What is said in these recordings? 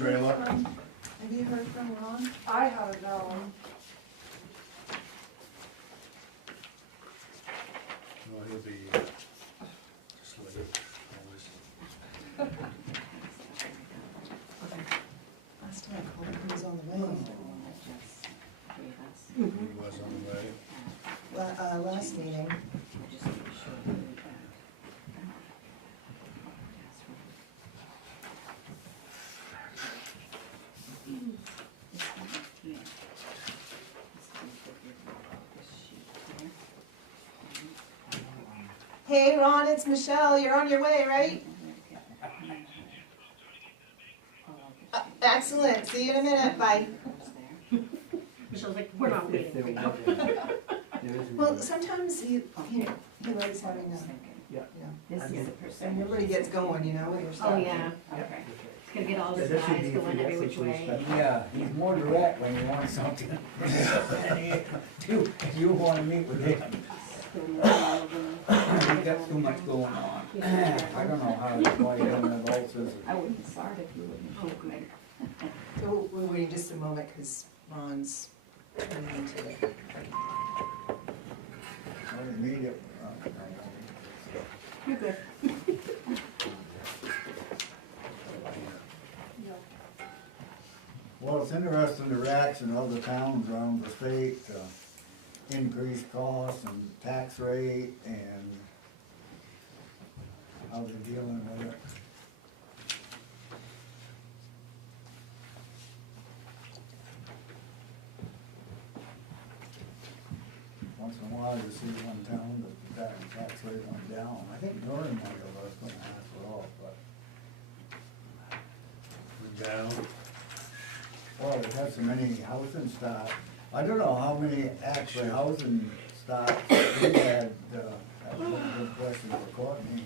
trailer. Have you heard from Ron? I haven't, no. Well, he'll be just like always. Last time I called him, he was on the way. He was on the way. Last meeting, hey Ron, it's Michelle, you're on your way, right? Excellent, see you in a minute, bye. Michelle's like, we're not waiting. Well, sometimes he likes having a, Yeah. This is the person. and everybody gets going, you know, you're Oh, starting. yeah, okay. It's gonna get all Yeah, his this would guys be going for every which officially way. special. Yeah, he's more direct when you want something. You wanna meet with him. He's got too much going on. I don't know how, why he doesn't have all sorts I wouldn't have started if you wouldn't. Oh, good. So we're waiting just a moment, because Ron's coming into it. You're good. Well, it's interesting, the racks in other towns around the state, increased costs and tax rate and how they're dealing with it. Once in a while you see one town that the tax rate went down. I think Northern might have was gonna ask for all, but, We're down. well, it had so many housing stock. I don't know how many actually housing stock we had, that was a good question for Courtney.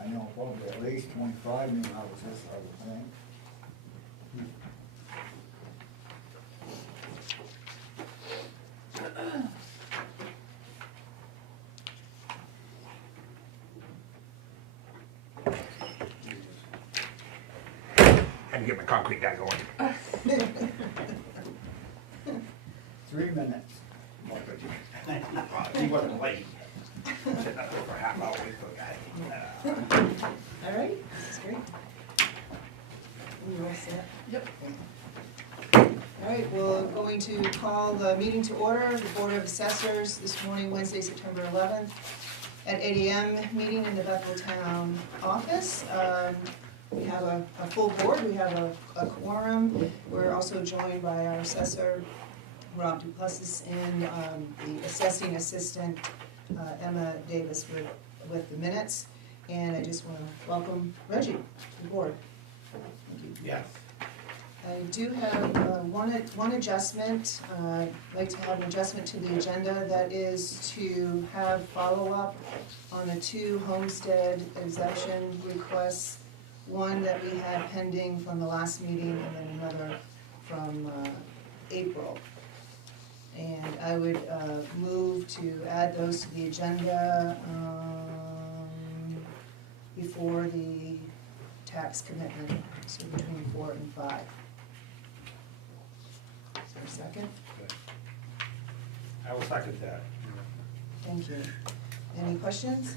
I know probably at least 25 new houses, I would think. Had to get my concrete guy going. 3 minutes. He wasn't late. Sitting up there for a half hour waiting for the guy. All right, this is great. You all set? Yep. All right, we're going to call the meeting to order, the Board of Assessors, this morning, Wednesday, September 11th, at 8 a.m., meeting in the Bethel Town office. We have a full board, we have a quorum. We're also joined by our assessor, Rob Duplessis, and the assessing assistant, Emma Davis, with the minutes. And I just want to welcome Reggie to the board. Thank you. Yes. I do have one adjustment. I'd like to have an adjustment to the agenda, that is to have follow-up on the 2 homestead exemption requests. One that we had pending from the last meeting, and then another from April. And I would move to add those to the agenda before the tax commitment, so between 4 and 5. Is there a second? I will second that. Thank you. Any questions?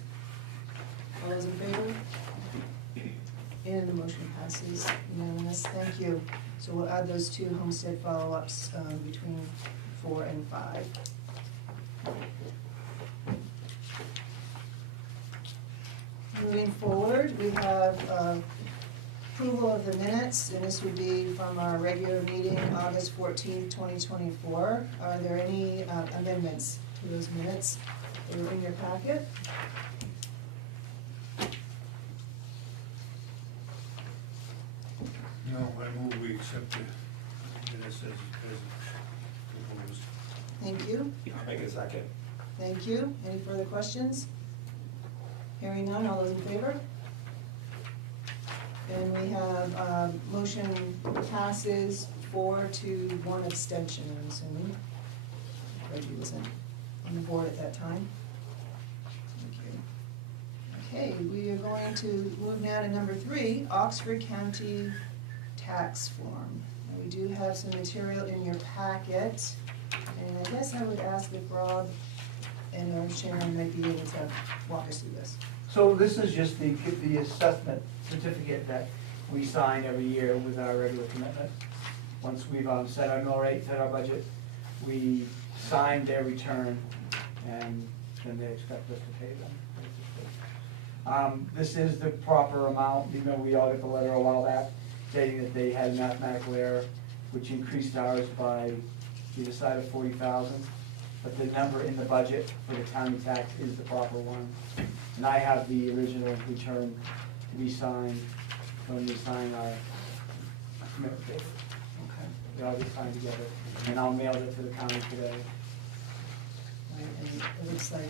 All those in favor? And the motion passes unanimous. Thank you. So we'll add those 2 homestead follow-ups between 4 and 5. Moving forward, we have approval of the minutes, and this would be from our regular meeting, August 14th, 2024. Are there any amendments to those minutes that are in your packet? No, I move we accept the minutes as proposed. Thank you. I'll make a second. Thank you. Any further questions? Hearing none, all those in favor? And we have, motion passes 4 to 1 abstention, I'm assuming. Reggie wasn't on the board at that time. Thank you. Okay, we are going to move now to number 3, Oxford County tax form. Now, we do have some material in your packet, and I guess I would ask if Rob and or Sharon might be able to walk us through this. So this is just the assessment certificate that we sign every year with our regular commitment. Once we've set our mill rate, set our budget, we sign their return, and then they expect us to pay them. This is the proper amount. You know, we all got the letter a while back stating that they had a mathematical error, which increased ours by either side of 40,000. But the number in the budget for the county tax is the proper one. And I have the original return to be signed when we sign our commitment paper. Okay. They all get signed together, and I'll mail it to the county today. Right, and it looks like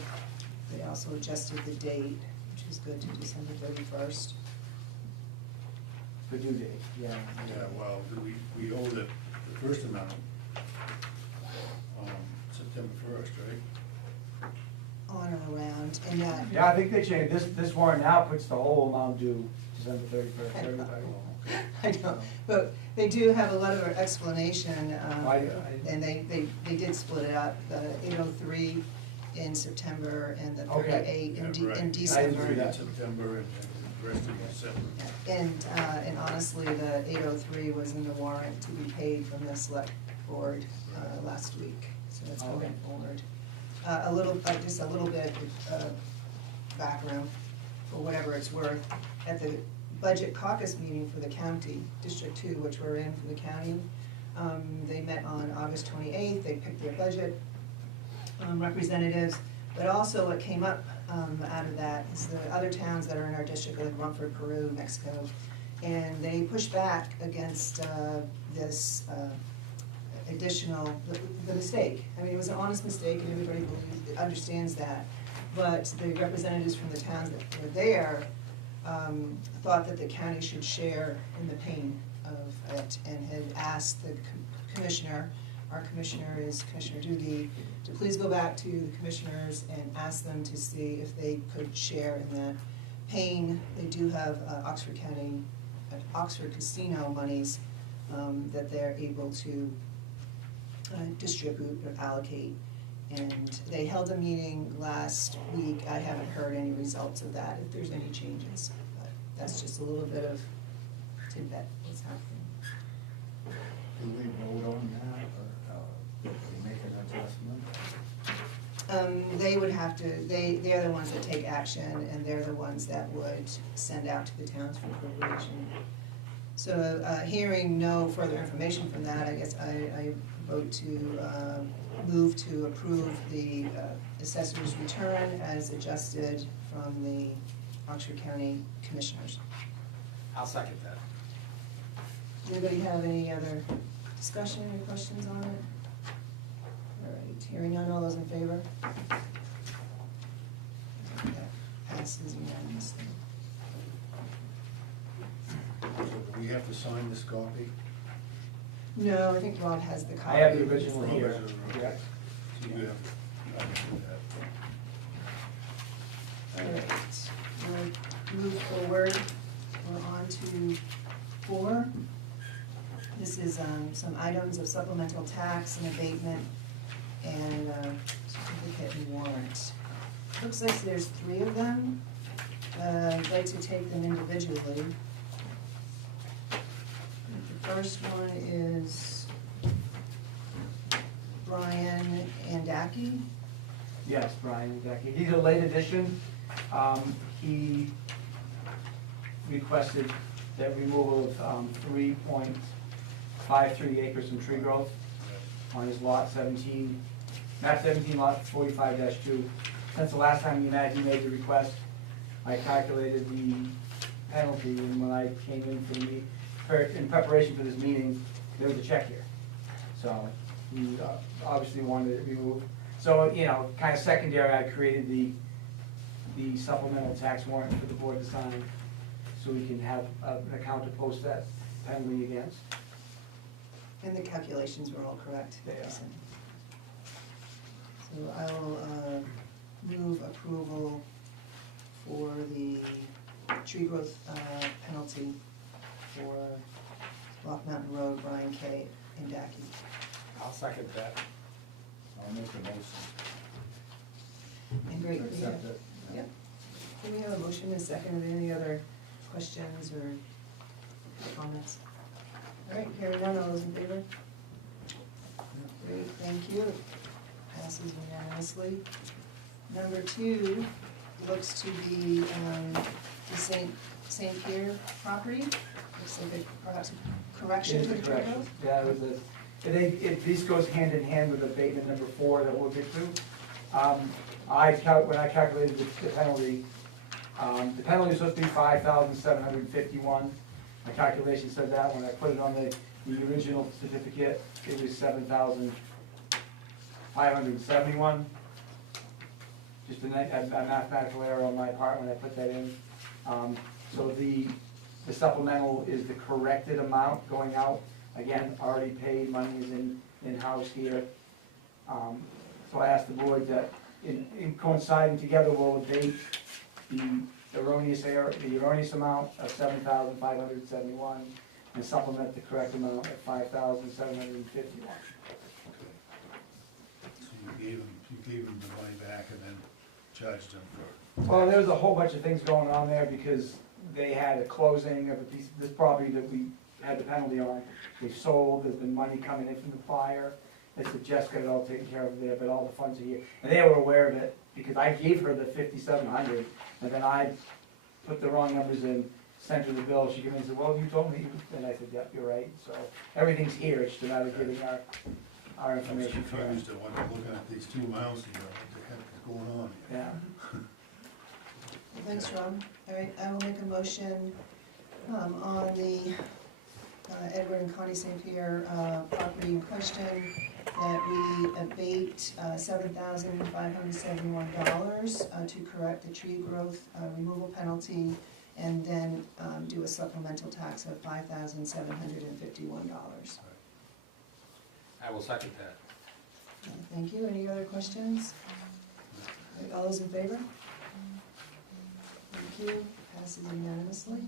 they also adjusted the date, which is good, to December 31st. The due date, yeah. Yeah, well, we owe the first amount, September 1st, right? On or around, and that. Yeah, I think they changed, this warrant now puts the whole amount due December 31st, everybody. I know, but they do have a letter of explanation, I- and they did split it up, the 803 in September and the Okay. 38 Yeah, right. in December. see that. In September and the rest in December. And honestly, the 803 was in the warrant to be paid from the select board last week, so that's going Okay. forward. Just a little bit of background, for whatever it's worth. At the budget caucus meeting for the county, District 2, which we're in for the county, they met on August 28th, they picked their budget representatives, but also what came up out of that is the other towns that are in our district, like Rumford, Peru, Mexico, and they pushed back against this additional, the mistake. I mean, it was an honest mistake, and everybody understands that, but the representatives from the towns that were there thought that the county should share in the pain of it, and had asked the commissioner, our commissioner is Commissioner Doogie, to please go back to the commissioners and ask them to see if they could share in that pain. They do have Oxford County, Oxford Casino monies that they're able to distribute or allocate. And they held a meeting last week. I haven't heard any results of that, if there's any changes, but that's just a little bit of tidbit what's happening. Do we vote on that, or do we make an adjustment? They would have to, they're the ones that take action, and they're the ones that would send out to the towns for appropriation. So, hearing no further information from that, I guess I vote to move to approve the assessor's return as adjusted from the Oxford County Commissioners. I'll second that. Does anybody have any other discussion or questions on it? All right, hearing none, all those in favor? That passes unanimously. So do we have to sign this copy? No, I think Rob has the copy. I have the original here. Yeah. So you have to do that. All right, we'll move forward. We're on to 4. This is some items of supplemental tax and abatement and certificate and warrant. Looks like there's 3 of them. I'd like to take them individually. The first one is Brian Andaki. Yes, Brian Becky. He's a late addition. He requested that removal of 3.53 acres from tree growth on his lot 17, map 17, lot 45-2. Since the last time he made the request, I calculated the penalty, and when I came in for the meeting, in preparation for this meeting, there was a check here. So he obviously wanted it removed. So, you know, kind of secondary, I created the supplemental tax warrant for the board to sign, so we can have an account to post that penalty against. And the calculations were all correct. They are. So I will move approval for the tree growth penalty for Rock Mountain Road, Brian K. and Dacky. I'll second that. I'll make a motion And to great, we accept have, it. yep. Do we have a motion and a second, are there any other questions or comments? All right, hearing none, all those in favor? Great, thank you. Passes unanimously. Number 2 looks to be the St. Pierre property. Looks like perhaps a correction to the It's a tree correction. growth. Yeah, it was this goes hand in hand with abatement number 4 that we'll get to. When I calculated the penalty was supposed to be $5,751. My calculation said that. When I put it on the original certificate, it was $7,571. Just a mathematical error on my part when I put that in. So the supplemental is the corrected amount going out. Again, already paid, money is in-house here. So I asked the board that in coinciding together, we'll abate the erroneous amount of $7,571 and supplement the correct amount of $5,751. So you gave him the money back and then charged him for. Well, there was a whole bunch of things going on there because they had a closing of a piece, this property that we had the penalty on. They sold, there's been money coming in from the fire. They said Jess got it all taken care of there, but all the funds are here. And they were aware of it because I gave her the $5,700 and then I put the wrong numbers in, sent her the bill. She came in and said, well, you told me. And I said, yep, you're right. So everything's here, it's just a matter of getting our I was information correct. confused at when I'm looking at these 2 amounts here, what the heck is going on here? Yeah. Well, thanks, Ron. All right, I will make a motion on the Edward and Connie St. Pierre property in question that we abate $7,571 to correct the tree growth removal penalty and then do a supplemental tax of $5,751. I will second that. Thank you. Any other questions? All right, all those in favor? Thank you. Passes unanimously.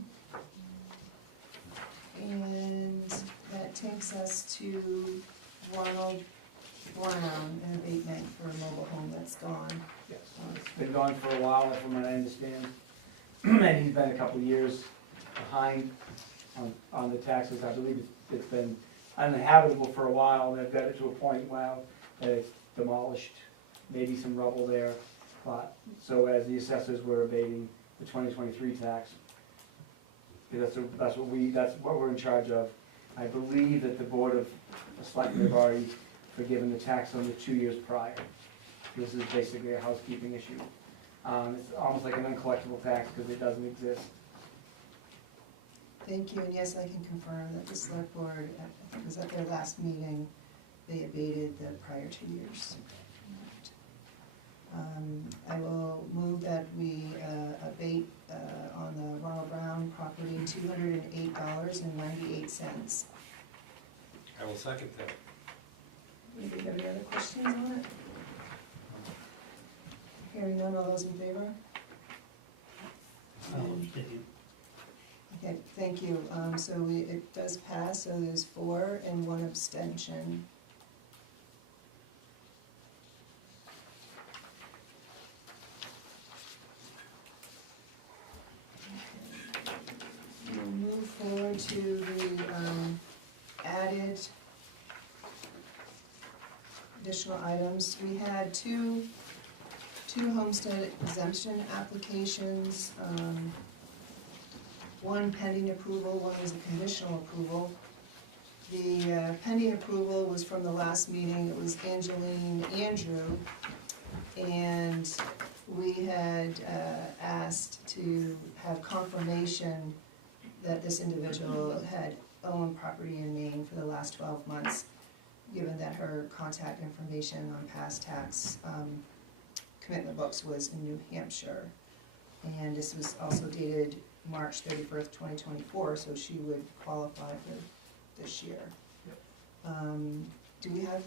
And that takes us to Ronald Brown, an abatement for a mobile home that's gone. Yes, it's been gone for a while, from what I understand. And he's been a couple of years behind on the taxes. I believe it's been uninhabitable for a while, and they've got it to a point now that it's demolished, maybe some rubble there. But, so as the assessors were abating the 2023 tax, that's what we're in charge of. I believe that the Board of Selectmen have already forgiven the tax on the 2 years prior. This is basically a housekeeping issue. It's almost like an uncollectible tax because it doesn't exist. Thank you, and yes, I can confirm that the select board, I think it was at their last meeting, they abated the prior 2 years. I will move that we abate on the Ronald Brown property $208.98. I will second that. Anybody have any other questions on it? Hearing none, all those in favor? Okay, thank you. So it does pass, so there's 4 and 1 abstention. We'll move forward to the added additional items. We had two homestead exemption applications. One pending approval, one was a conditional approval. The pending approval was from the last meeting. It was Angeline Andrew, and we had asked to have confirmation that this individual had owned property in Maine for the last 12 months, given that her contact information on past tax commitment books was in New Hampshire. And this was also dated March 31st, 2024, so she would qualify for this year. Do we have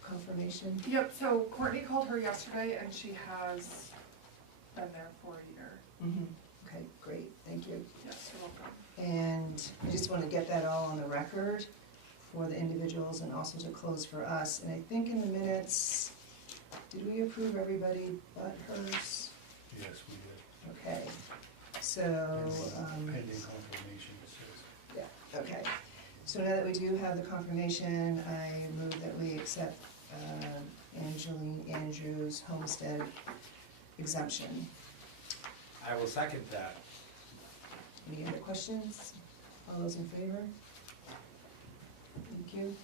confirmation? Yep, so Courtney called her yesterday and she has been there for a year. Okay, great, thank you. Yes, you're welcome. And I just want to get that all on the record for the individuals and also to close for us. And I think in the minutes, did we approve everybody but hers? Yes, we did. Okay, so, Pending confirmation, it says. yeah, okay. So now that we do have the confirmation, I move that we accept Angeline Andrews' homestead exemption. I will second that. Any other questions? All those in favor? Thank you.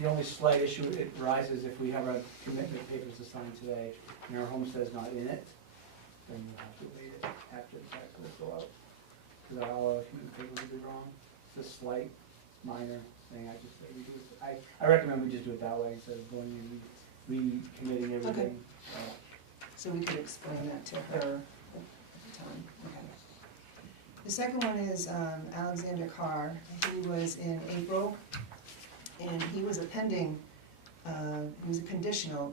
The only slight issue it rises if we have our commitment papers to sign today and our homestead's not in it, then we'll have to wait it after the tax bills go out. Because all our commitment papers will be wrong. It's a slight, minor thing, I just say we do it, I recommend we just do it that way instead of going and recommitting everything. So we could explain that to her at the time, okay. The second one is Alexander Carr. He was in April, and he was a pending, he was a conditional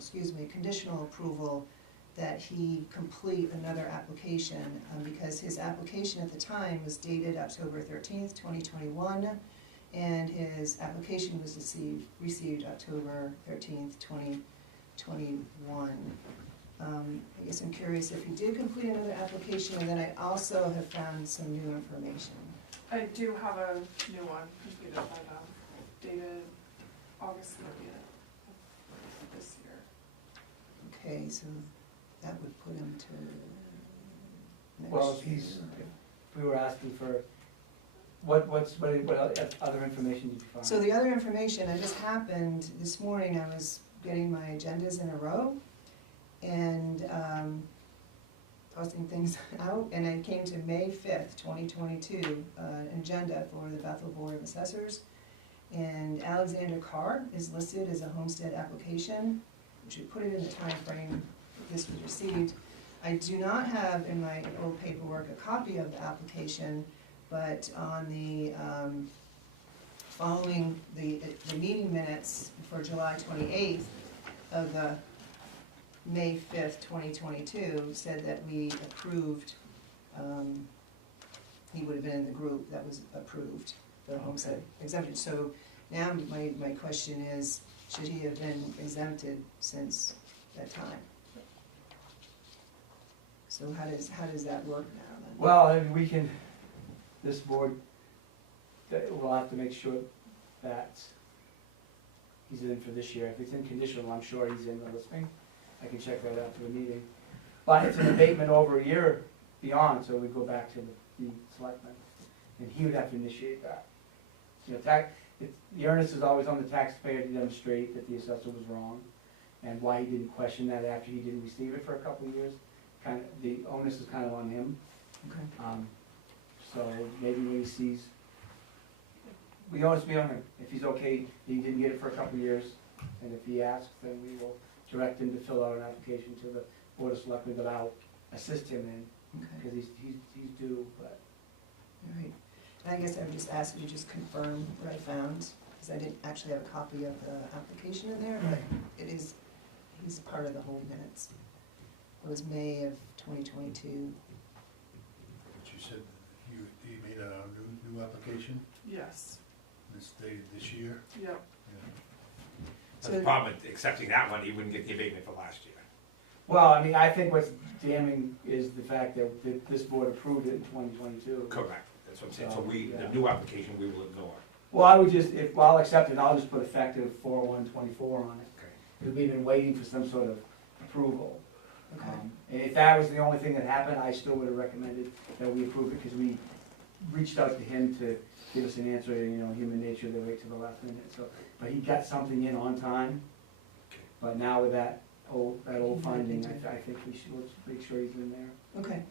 approval that he complete another application, because his application at the time was dated October 13th, 2021, and his application was received October 13th, 2021. I guess I'm curious if he did complete another application, and then I also have found some new information. I do have a new one completed by them, dated August 30th of this year. Okay, so that would put him to next Well, if year. we were asking for, what other information did you find? So the other information, I just happened, this morning I was getting my agendas in a row and tossing things out, and I came to May 5th, 2022, an agenda for the Bethel Board of Assessors. And Alexander Carr is listed as a homestead application, which would put it in the time frame this was received. I do not have in my old paperwork a copy of the application, but on the following the meeting minutes for July 28th of the May 5th, 2022, said that we approved, he would have been in the group that was approved, the homestead exemption. So now my question is, should he have been exempted since that time? So how does that work now then? Well, I mean, we can, this board, will have to make sure that he's in for this year. If it's in conditional, I'm sure he's in the listing. I can check that out to the meeting. But it's an abatement over a year beyond, so we go back to the selectmen. And he would have to initiate that. You know, the onus is always on the taxpayer to demonstrate that the assessor was wrong, and why he didn't question that after he didn't receive it for a couple of years. The onus is kind of on him. Okay. So maybe when he sees, we always be on him. If he's okay, he didn't get it for a couple of years, and if he asks, then we will direct him to fill out an application to the Board of Selectmen that I'll assist him in, Okay, because he's due, but. all right. And I guess I would just ask you to just confirm what I found, because I didn't actually have a copy of the application in there, but it is, he's a part of the whole minutes. It was May of 2022. But you said you made a new application, Yes, and it's dated this year? yep. Yeah. But the problem with accepting that one, he wouldn't get the abatement for last year. Well, I mean, I think what's damning is the fact that this board approved it in 2022. Correct, that's what I'm saying, so Yeah. the new application, we will ignore. Well, I would just, if, I'll accept it, I'll just put effective 4/1/24 on it, Okay. because we've been waiting for some sort of approval. Okay. And if that was the only thing that happened, I still would have recommended that we approve it, because we reached out to him to give us an answer, you know, human nature, they wait till the last minute, so. But he got something in on time, Okay. but now with that old finding, I think we should, let's make sure he's in there. Okay,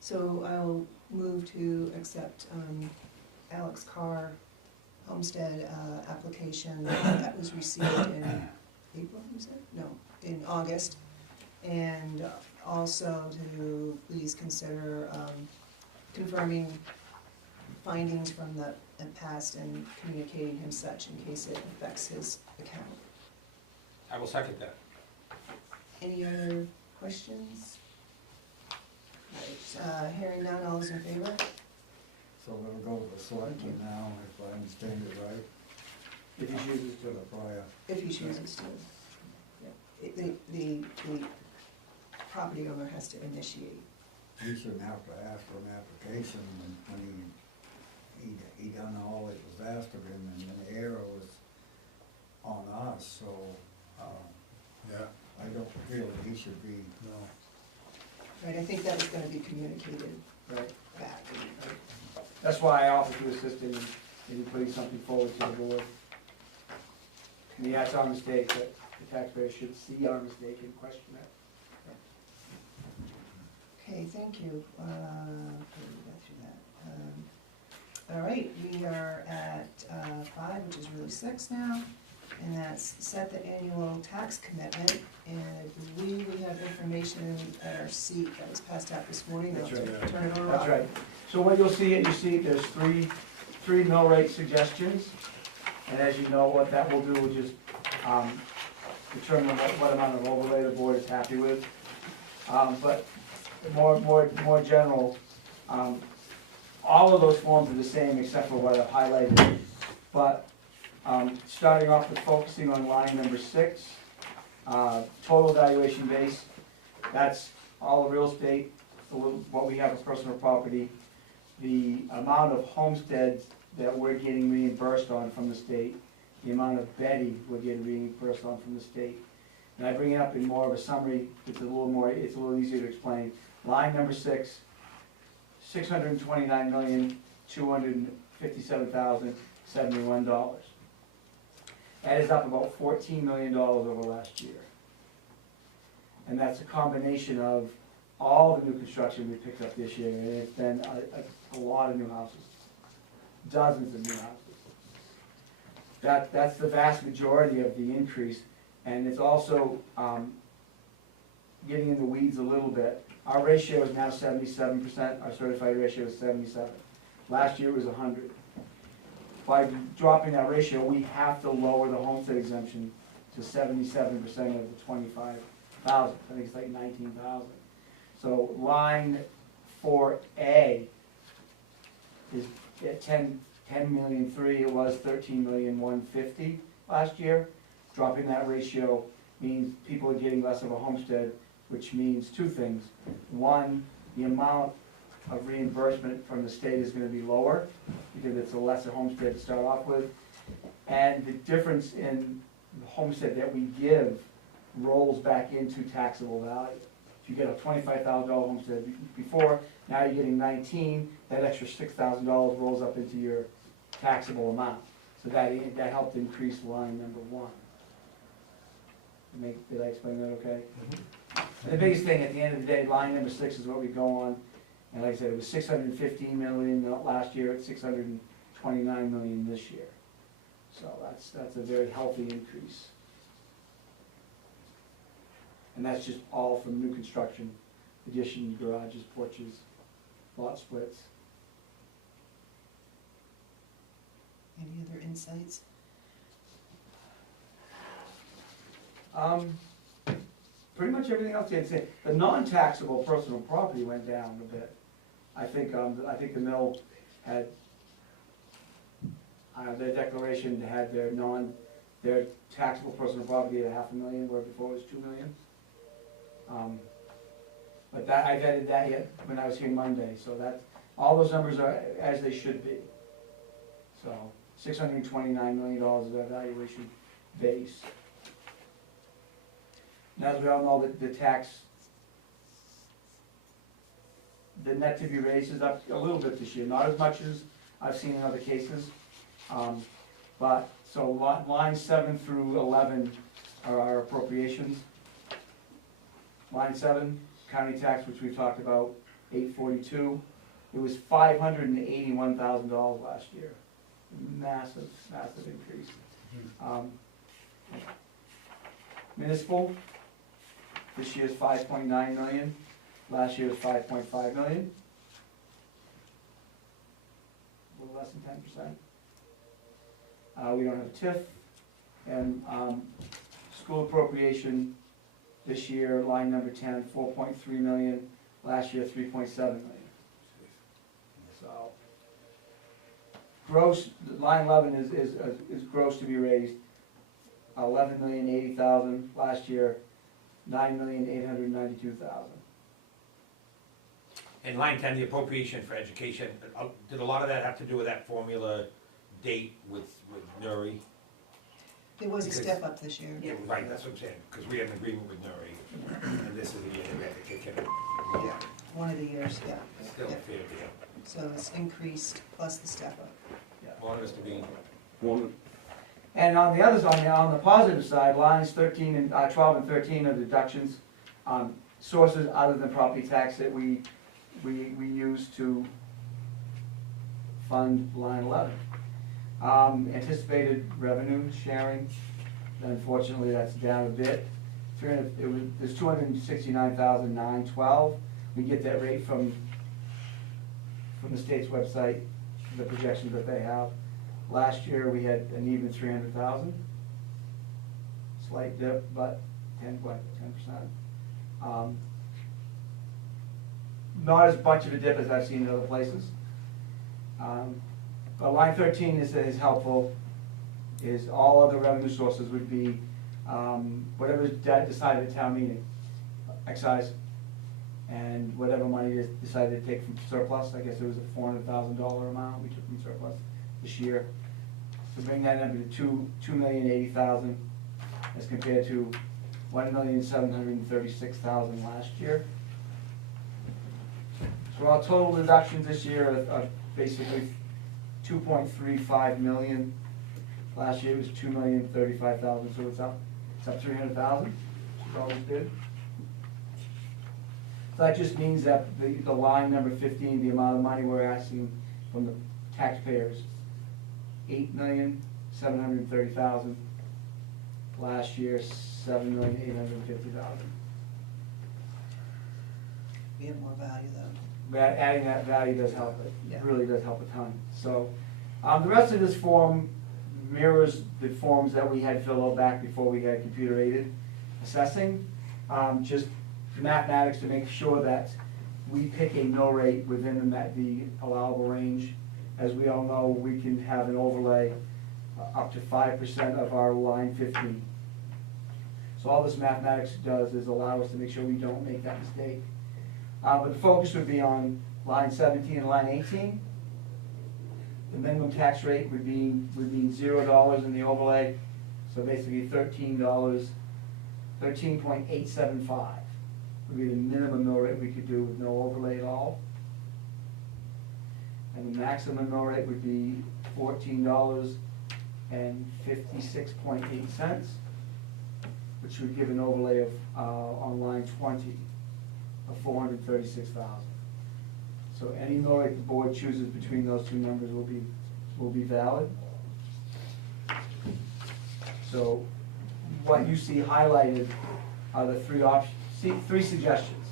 so I'll move to accept Alex Carr homestead application that was received in April, you said? No, in August. And also to please consider confirming findings from the past and communicating him such in case it affects his account. I will second that. Any other questions? Right, hearing none, all those in favor? So it'll go to the selectmen now, if I understand it right, If he chooses to the prior. If he chooses to. The property owner has to initiate. He shouldn't have to ask for an application when he done all that was asked of him, and the error was on us, so, Yeah, I don't feel that he should be. no. Right, I think that is gonna be communicated Right. back. That's why I offered to assist in putting something forward to the board. And yeah, it's our mistake, but the taxpayer should see our mistake and question it. Okay, thank you. Okay, we got through that. All right, we are at 5, which is really 6 now, and that's set the annual tax commitment. And I believe we have information at our seat that was passed out this morning. That's I'll right. turn it over. That's right. So what you'll see in your seat, there's three mill rate suggestions. And as you know, what that will do will just determine what amount of overlay the board is happy with. But more general, all of those forms are the same except for what I've highlighted. But starting off with focusing on line number 6, total valuation base, that's all the real estate, what we have as personal property, the amount of homesteads that we're getting reimbursed on from the state, the amount of Betty we're getting reimbursed on from the state. And I bring it up in more of a summary, it's a little easier to explain. Line number 6, $629,257,071. That is up about $14 million over last year. And that's a combination of all the new construction we picked up this year, and it's been a lot of new houses, dozens of new houses. That's the vast majority of the increase, and it's also getting in the weeds a little bit. Our ratio is now 77%, our certified ratio is 77. Last year it was 100. By dropping that ratio, we have to lower the homestead exemption to 77% of the 25,000. I think it's like 19,000. So line 4A is at 10,000,003. It was 13,150,000 last year. Dropping that ratio means people are getting less of a homestead, which means two things. One, the amount of reimbursement from the state is going to be lower because it's a lesser homestead to start off with. And the difference in the homestead that we give rolls back into taxable value. If you get a $25,000 homestead before, now you're getting 19, that extra $6,000 rolls up into your taxable amount. So that helped increase line number 1. Did I explain that okay? And the biggest thing at the end of the day, line number 6 is what we go on. And like I said, it was 615 million last year, it's 629 million this year. So that's a very healthy increase. And that's just all from new construction, additions, garages, porches, lot splits. Any other insights? Pretty much everything else I'd say. The non-taxable personal property went down a bit. I think the mill had, their declaration had their taxable personal property at $500,000, where before it was $2 million. But that, I vetted that yet when I was here Monday, so that, all those numbers are as they should be. So, $629 million is our valuation base. And as we all know, the net to be raised is up a little bit this year, not as much as I've seen in other cases. But, so lines 7 through 11 are our appropriations. Line 7, county tax, which we talked about, $842. It was $581,000 last year. Massive, massive increase. Municipal, this year's 5.9 million. Last year was 5.5 million. A little less than 10%. We don't have a TIF. And school appropriation this year, line number 10, 4.3 million. last year 3.7 million. So, gross, line 11 is gross to be raised, 11,080,000, last year, 9,892,000. In line 10, the appropriation for education, did a lot of that have to do with that formula date with Nuri? There was a Because- step up this year. Yeah. Right, that's what I'm saying, because we had an agreement with Nuri, and this is the year that we had to kick it. Yeah, one of the years, yeah. Still a Yeah. fair deal. So it's increased plus the step up. Want us to be, And on the others, on the positive side, lines 12 and 13 are deductions, sources other than property tax that we use to fund line 11. Anticipated revenue sharing, unfortunately, that's down a bit. There's 269,912. We get that rate from the state's website, the projections that they have. Last year, we had an even 300,000. Slight dip, but 10%. Not as much of a dip as I've seen in other places. But line 13 is helpful, is all other revenue sources would be whatever is decided at town meeting, excise, and whatever money is decided to take from surplus. I guess it was a $400,000 amount we took from surplus this year. So bring that number to 2,080,000 as compared to 1,736,000 last year. So our total deductions this year are basically 2.35 million. Last year it was 2,035,000, so it's up 300,000, which is always good. So that just means that the line number 15, the amount of money we're asking from the taxpayers, 8,730,000. Last year, 7,850,000. We have more value though. Adding that value does help, it Yeah. really does help a ton. So, the rest of this form mirrors the forms that we had filled out back before we had computer aided assessing. Just mathematics to make sure that we pick a mill rate within the allowable range. As we all know, we can have an overlay up to 5% of our line 15. So all this mathematics does is allow us to make sure we don't make that mistake. But the focus would be on line 17 and line 18. The minimum tax rate would be $0 in the overlay, so basically $13.875 would be the minimum mill rate we could do with no overlay at all. And the maximum mill rate would be $14.56.8, which would give an overlay of, on line 20, of 436,000. So any mill rate the board chooses between those two numbers will be valid. So what you see highlighted are the three suggestions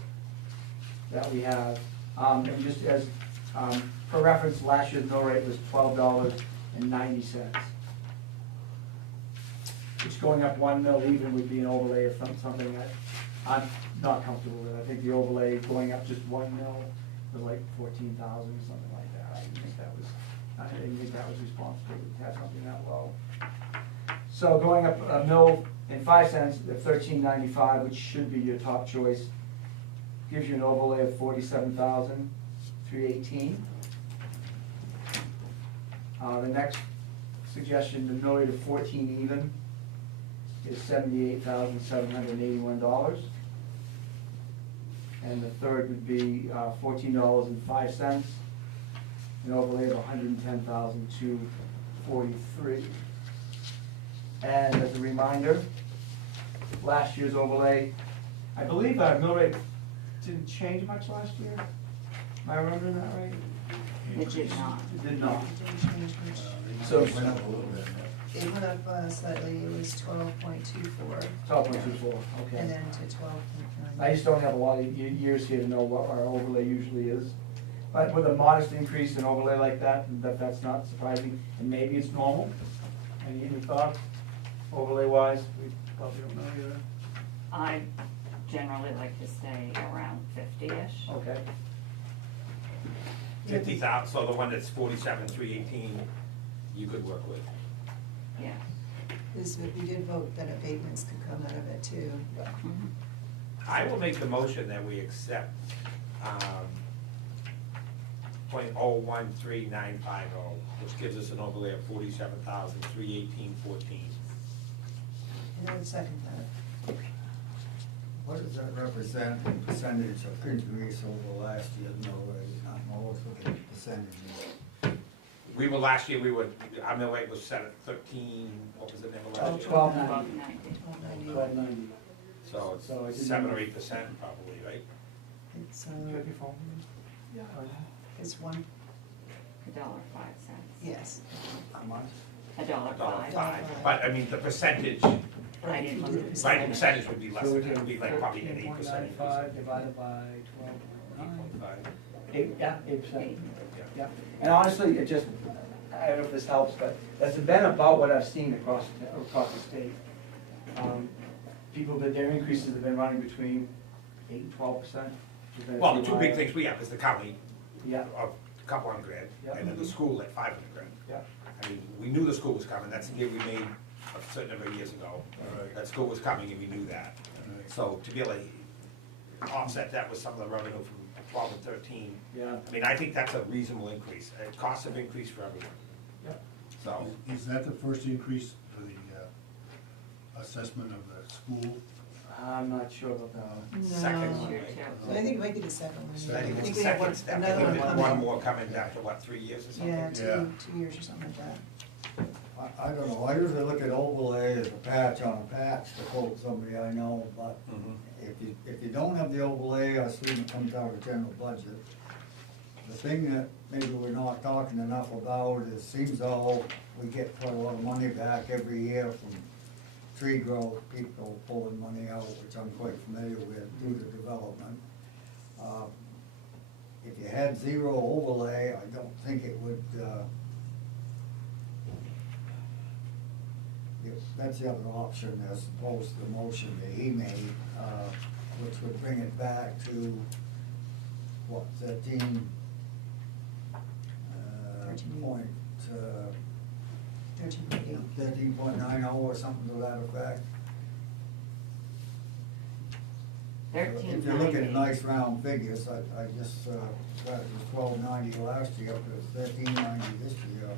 that we have. And just as, for reference, last year's mill rate was $12.90. Which going up 1 mil even would be an overlay of something that I'm not comfortable with. I think the overlay going up just 1 mil was like 14,000 or something like that. I didn't think that was responsible to have something that low. So going up a mil and 5 cents, the $13.95, which should be your top choice, gives you an overlay of $47,318. The next suggestion, the mill rate of 14 even, is $78,781. And the third would be $14.05, an overlay of $110,243. And as a reminder, last year's overlay, I believe our mill rate didn't change much last year. Am I remembering that right? It did not. It did not. It didn't change much. So- It went up a little bit. It went up slightly, it was 12.24, 12.24, and okay. then to 12.9. I just don't have a lot of years here to know what our overlay usually is. But with a modest increase in overlay like that's not surprising, and maybe it's normal. Any thoughts, overlay wise? We probably don't know either. generally like to stay around 50-ish. Okay, 50,000, so the one that's 47,318, you could work with. Yeah. This, we did vote that abatements could come out of it too. Mhm. I will make the motion that we accept, .013950, which gives us an overlay of 47,318.14. And I would second that. What does that represent in percentage of increase over last year? No way, I'm always looking at percentages. We were, last year, our mill rate was set at 13, what was the number last year? 1290. 1290. 1290. So So I it's didn't 7 know. or 8% probably, right? It's, You have your phone? Yeah. it's one, $1.05. yes. How much? $1.05. $1.05. But, I mean, the percentage, I didn't look at the right, the percentage would be less, So it we would be like probably an 8% increase. 14.95 divided by 12.9. 8.5. 8%. Eight. Yeah, and honestly, it just, I don't know if this helps, but that's been about what I've seen across the state. People, that their increases have been running between 8 and 12%. Well, the two big things we have is the county Yeah, of a couple hundred grand, Yeah. and then the school at 500 grand. yeah. I mean, we knew the school was coming, that's the deal we made a certain number of years ago. Right. That school was coming and we knew that. Right. So to be able to offset that with some of the revenue from 12 and 13, Yeah, I mean, I think that's a reasonable increase. Costs have increased for everyone, yeah. so. Is that the first increase for the assessment of the school? I'm not sure about that. No. Second one, Year right? two. I think it might be the second one. I I think it's the we have second one- step, another one with coming. one more coming after, what, 3 years or something? Yeah, Yeah. 2 years or something like that. I don't know, I usually look at overlay as a patch on a patch to quote somebody I know, but Mhm. if you don't have the overlay, I assume it comes out of general budget. The thing that maybe we're not talking enough about is, seems though we get quite a lot of money back every year from tree growth, people pulling money out, which I'm quite familiar with due to development. If you had zero overlay, I don't think it would, that's the other option as opposed to the motion that he made, which would bring it back to, what, 13, 13.8. 13.90 or something to that effect. If you're looking at 1390. nice round figures, I just, got it was 12.90 last year, but it's 13.90 this year.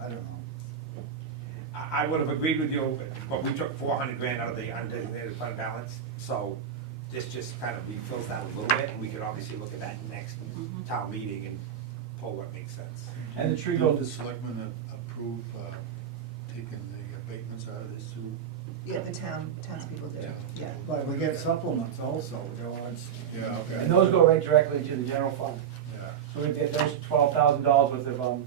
I don't know. I would have agreed with you, but we took 400 grand out of the undesignated fund balance, so this just kind of refills that a little bit, and we could obviously look at that next town meeting and pull what makes sense. And the tree Did growth the is, selectmen approve taking the abatements out of this too? Yeah, the townspeople did, yeah. But we get supplements also, George. Yeah, okay. and those go right directly to the general fund. Yeah, So we get those $12,000 worth of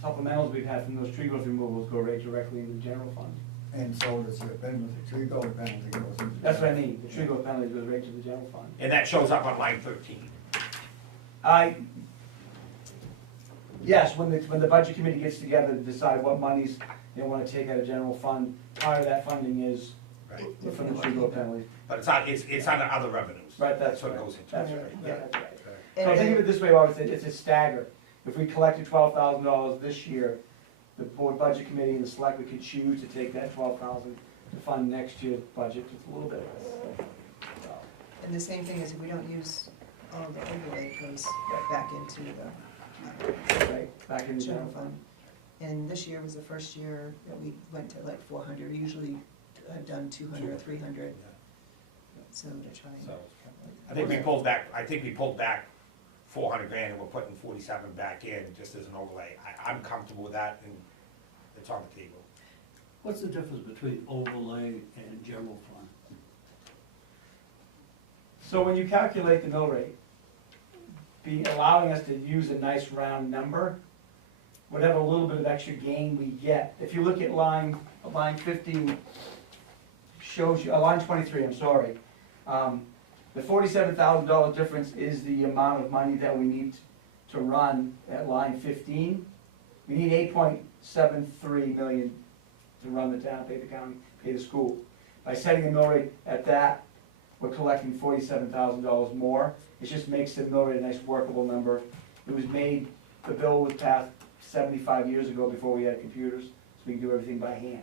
supplementals we've had from those tree growth removals go right directly into the general fund. And so does your penalty, tree growth penalty goes into. That's what I mean, the tree growth penalty goes right to the general fund. And that shows up on line 13. Yes, when the budget committee gets together to decide what monies they wanna take out of general fund, part of that funding is Right. from the tree growth penalty. But it's under other revenues. Right, that's what it right. goes into. That's right, yeah, that's right. okay. So think of it this way, Bob, it's a stagger. If we collected $12,000 this year, the board budget committee and the select, we could choose to take that $12,000 to fund next year's budget, just a little bit less. So, And the same thing is if we don't use all of the overlay, it goes right back into the Right, back in the general general fund. fund. And this year was the first year that we went to like 400, usually done 200 or 300, so to try and. So, I think we pulled back 400 grand and we're putting 47 back in just as an overlay. I'm comfortable with that and it's on the table. What's the difference between overlay and general fund? So when you calculate the mill rate, allowing us to use a nice round number, whatever little bit of extra gain we get. If you look at line 15, shows you, line 23, I'm sorry. The $47,000 difference is the amount of money that we need to run at line 15. We need 8.73 million to run the town, pay the county, pay the school. by setting a mill rate at that, we're collecting $47,000 more. It just makes the mill rate a nice workable number. It was made, the bill was passed 75 years ago before we had computers, so we can do everything by hand.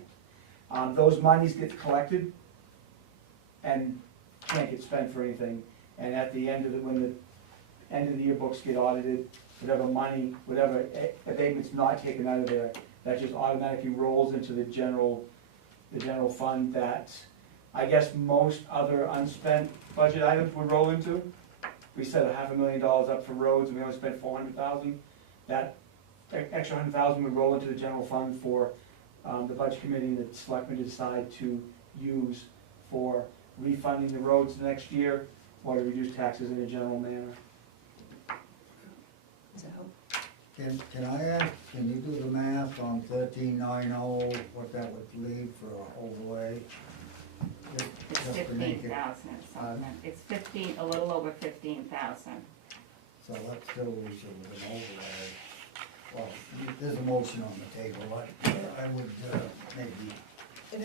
Those monies get collected and can't get spent for anything. And at the end of the, when the end of the year books get audited, whatever money, whatever abatement's not taken out of there, that just automatically rolls into the general fund that I guess most other unspent budget items would roll into. We set $500,000 up for roads and we only spent $400,000. That extra $100,000 would roll into the general fund for the budget committee and the selectmen to decide to use for refunding the roads next year or to reduce taxes in a general manner. Does that help? Can I ask, can you do the math on 1390, what that would leave for overlay? It's Just to make 15,000 it, or something. It's 15, a little over 15,000. so that still leaves you with an overlay. Well, there's a motion on the table, I would maybe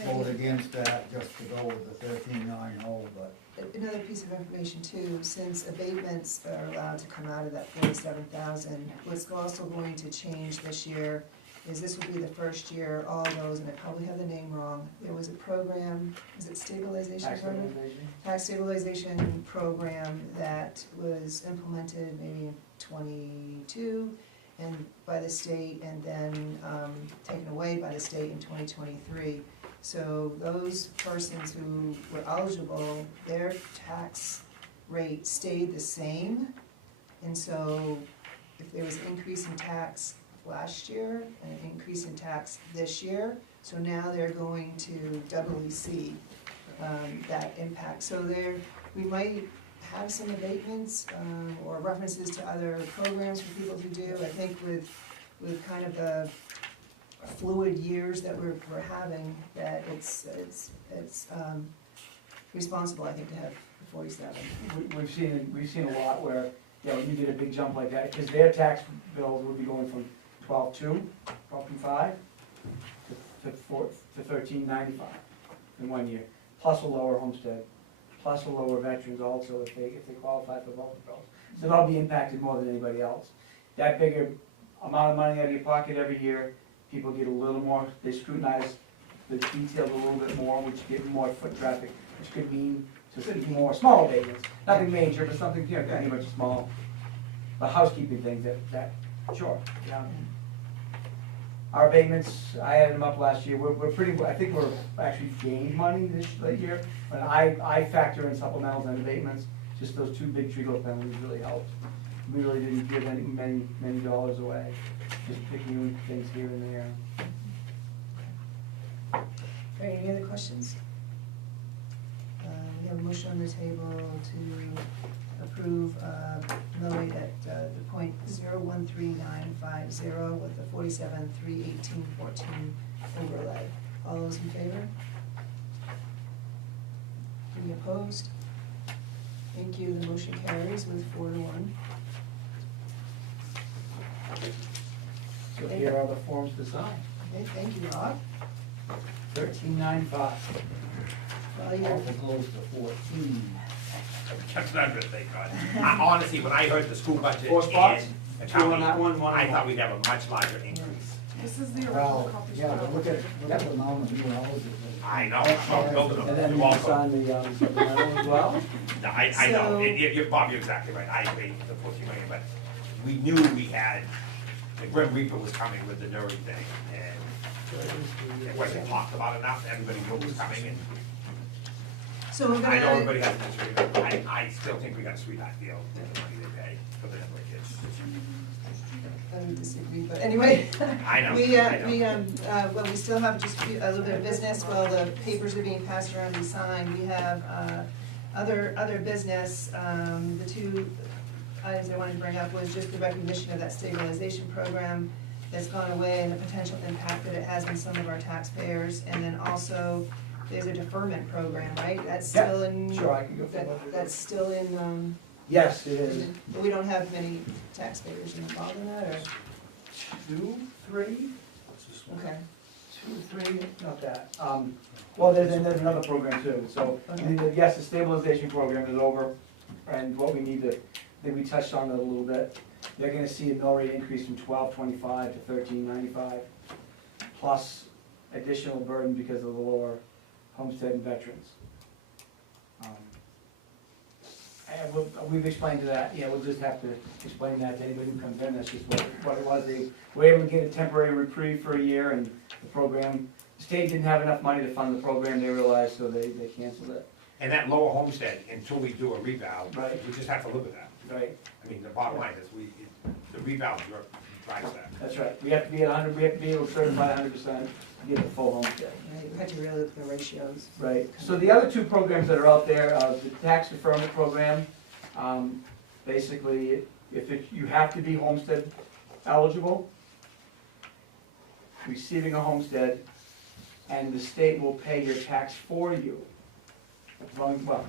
vote against that, just to go with the 1390, but. Another piece of information too, since abatements are allowed to come out of that 47,000, what's also going to change this year is this will be the first year all those, and I probably have the name wrong, there was a program, is it stabilization Tax program? stabilization. Tax stabilization program that was implemented maybe in 22 and by the state, and then taken away by the state in 2023. So those persons who were eligible, their tax rate stayed the same. And so if there was an increase in tax last year and an increase in tax this year, so now they're going to doubly see that impact. So we might have some abatements or references to other programs for people to do. I think with kind of the fluid years that we're having, that it's responsible, I think, to have 47. We've seen a lot where, you get a big jump like that, because their tax bills would be going from 12.2, 12.5 to 13.95 in 1 year, plus a lower homestead, plus a lower veterans also if they qualify for both bills. So they'll be impacted more than anybody else. That bigger amount of money out of your pocket every year, people get a little more, they scrutinize the details a little bit more, which give more foot traffic, which could mean to more small abatements. Nothing major, but something, pretty much small. The housekeeping things that sure, yeah. Our abatements, I added them up last year, we're pretty, I think we're actually gained money this year, but I factor in supplementals and abatements, just those two big tree growth penalties really helped. We really didn't give many dollars away, just picking things here and there. Okay, any other questions? We have a motion on the table to approve mill rate at the point 0.13950 with the 47,318.14 overlay. All those in favor? Any opposed? Thank you, the motion carries with 4-1. So here are the forms to sign. Okay, thank you, Rob. 13.95. Well, you're, Awful close to 14. That's not good, thank God. Honestly, when I heard the school budget 4 spots? and the 2 on county, that one on I that thought one. we'd have a much larger increase. This is the original Well, copy. yeah, but look at the amount of new houses. I know, I'm building And them, then you're you welcome. sign the supplemental as well? No, I know, So- Bob, you're exactly right, I agree with the 14 million, but we knew we had, the Grim Reaper was coming with the Nuri thing, and it wasn't talked about enough, everybody knew it was coming, and so we're I know gonna, everybody has an issue, but I still think we got a sweetheart deal with the money they pay for the number of kids. I disagree, but anyway. I know, Well, we still have just a little bit of business while the papers are being passed around and signed. We have other business. The two items I wanted to bring up was just the recognition of that stabilization program that's gone away and the potential impact that it has on some of our taxpayers. And then also, there's a deferment program, right? That's Yeah, still in. sure, I can go through both of That's still in, Yes, it is. but we don't have many taxpayers involved in that, or? 2, 3, Okay. three, not that. Well, there's another program too, so, yes, the stabilization program is over, and what we need to, I think we touched on it a little bit. They're gonna see a mill rate increase from $12.25 to $13.95, plus additional burden because of the lower homestead and veterans. And we've explained to that, we'll just have to explain that to anybody who comes in, that's just what it was. They were able to get a temporary reprieve for a year, and the program, the state didn't have enough money to fund the program, they realized, so they canceled it. And that lower homestead, until we do a revow, Right. we just have to live with that. Right, I mean, the bottom line is, the revow drives that. that's right, we have to be at 100, we have to be able to certify 100% to get the full homestead. Yeah, you had to really look at the ratios. Right, so the other two programs that are out there, the tax deferment program, basically, you have to be homestead eligible, receiving a homestead, and the state will pay your tax for you. Well,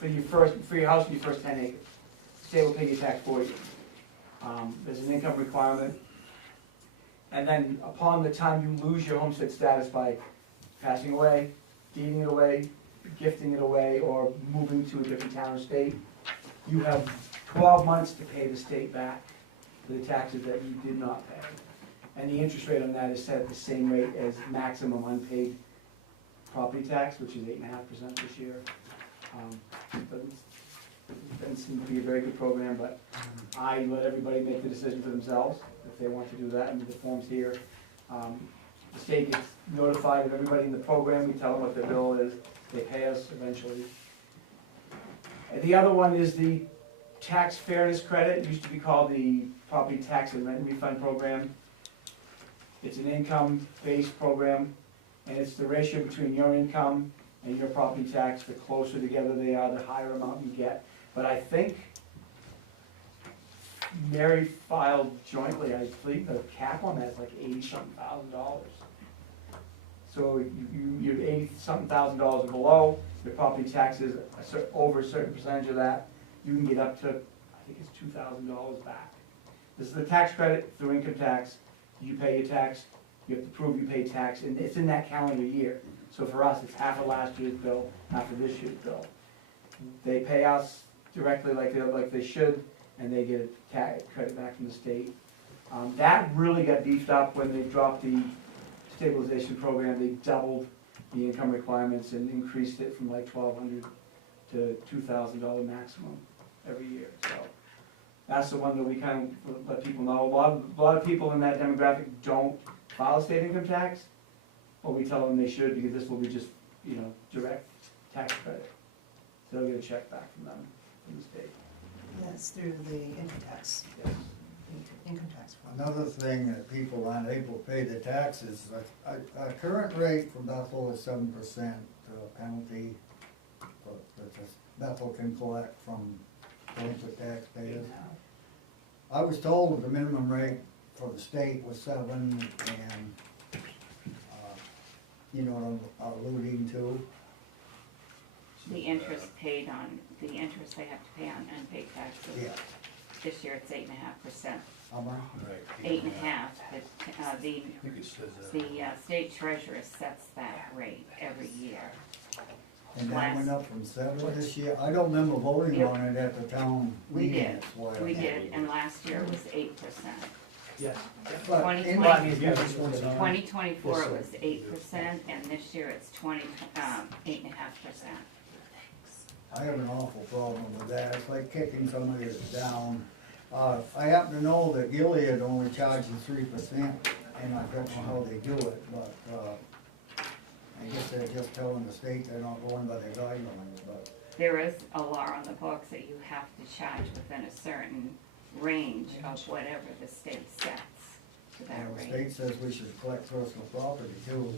for your house and your first 10 acres, the state will pay your tax for you. There's an income requirement. And then upon the time you lose your homestead status by passing away, deeding it away, gifting it away, or moving to a different town or state, you have 12 months to pay the state back for the taxes that you did not pay. And the interest rate on that is set at the same rate as maximum unpaid property tax, which is 8.5% this year. Doesn't seem to be a very good program, but I let everybody make the decision for themselves if they want to do that, and the forms here. The state gets notified of everybody in the program, we tell them what their bill is, they pay us eventually. And the other one is the tax fairness credit, it used to be called the property tax and rent refund program. It's an income-based program, and it's the ratio between your income and your property tax. The closer together they are, the higher amount you get. But I think Mary filed jointly, I believe the cap on that is like $80-something thousand. So you're $80-something thousand or below, your property tax is over a certain percentage of that, you can get up to, I think it's $2,000 back. This is the tax credit through income tax. You pay your tax, you have to prove you pay tax, and it's in that calendar year. So for us, it's half of last year's bill, half of this year's bill. They pay us directly like they should, and they get a tax credit back from the state. That really got beefed up when they dropped the stabilization program. They doubled the income requirements and increased it from like $1,200 to $2,000 maximum every year. So that's the one that we kind of let people know. A lot of people in that demographic don't file state income tax, but we tell them they should, because this will be just, direct tax credit. So they'll get a check back from them, from the state. That's through the income tax, Yes. income tax form. Another thing that people aren't able to pay the taxes, a current rate for Bethel is 7% penalty that Bethel can collect from delinquent taxpayers. I was told the minimum rate for the state was 7, and you know what I'm alluding to? The interest paid on, the interest they have to pay on unpaid taxes. Yeah. This year it's 8.5%. How much? Right. 8.5, but, I think it says that. the state treasurer sets that rate every year. And that went up from 7 Last- this year? I don't remember voting Yep. on it at the town We meeting. did, That's why I- we did, and last year it was 8%. Yes. But 2020 in- Well, I mean, yeah, 2024 it was 8%, and this year it's 8.5%. I have an awful problem with that. It's like kicking somebody down. I happen to know that Gilead only charges 3%, and I don't know how they do it, but, I guess they're just telling the state they're not going by their guidelines, but. There is a law on the books that you have to charge within a certain range of whatever the state sets to that The rate. state says we should collect personal property too,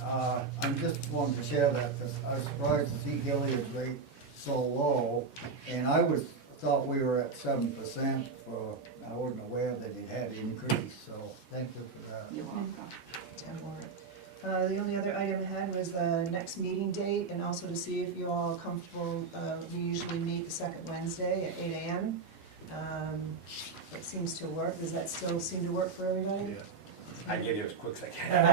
but, I'm just wanting to share that, because I was surprised to see Gilead's rate so low, and I thought we were at 7% I wasn't aware that it had increased, so thank you for that. You're welcome. Don't worry. The only other item I had was the next meeting date, and also to see if you're all comfortable. We usually meet the second Wednesday at 8 AM. It seems to work. Does that still seem to work for everybody? I get here as quick as I can.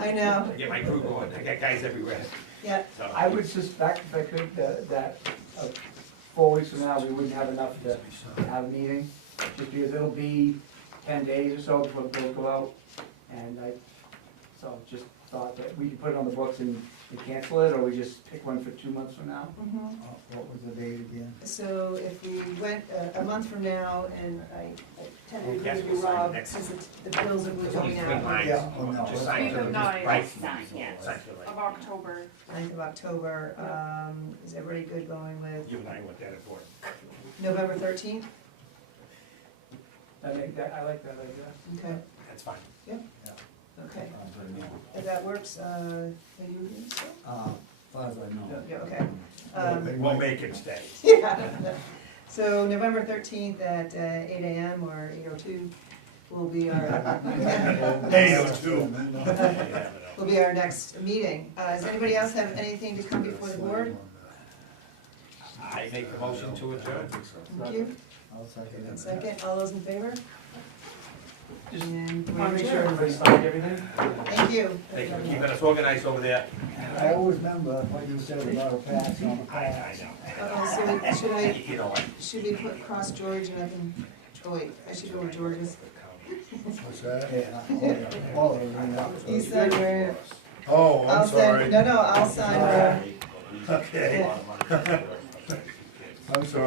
I know, Get my crew going, I got guys everywhere, yeah, so. I would suspect, if I could, that 4 weeks from now, we wouldn't have enough to have a meeting, just because it'll be 10 days or so before the bills go out. And so just thought that we could put it on the books and cancel it, or we just pick one for 2 months from now. mhm. What was the date again? So if we went a month from now, and I tend to Yes, agree we'll with sign Rob, next. since the bills are going Three out, lines. Yeah, well, no, Just it's sign to fine. the Nine. right. Sign, yes. Sign to the right. Of October. 9th of October, is everybody good going with You and I went that aboard. November 13th? I like that idea. Okay, That's fine. okay, if that works, are you good, so? As far as I know. Yeah, okay. We'll make him stay. Yeah, so November 13th at 8 AM or 8:02 will be our, will be our next meeting. Does anybody else have anything to come before the board? I make a motion to adjourn. Thank you. I'll second it. Second, all those in favor? Just And want to make sure we're everybody signed everything. Thank you. Thank you for keeping us organized over there. I always remember what you said about a pass on the I pass. know. So You know what? should we put cross George and I can, oh wait, I should go with George's. What's that? Yeah. Oh, yeah. You said where, Oh, I'll I'm sorry. sign, no, I'll sign where. Okay, I'm sorry.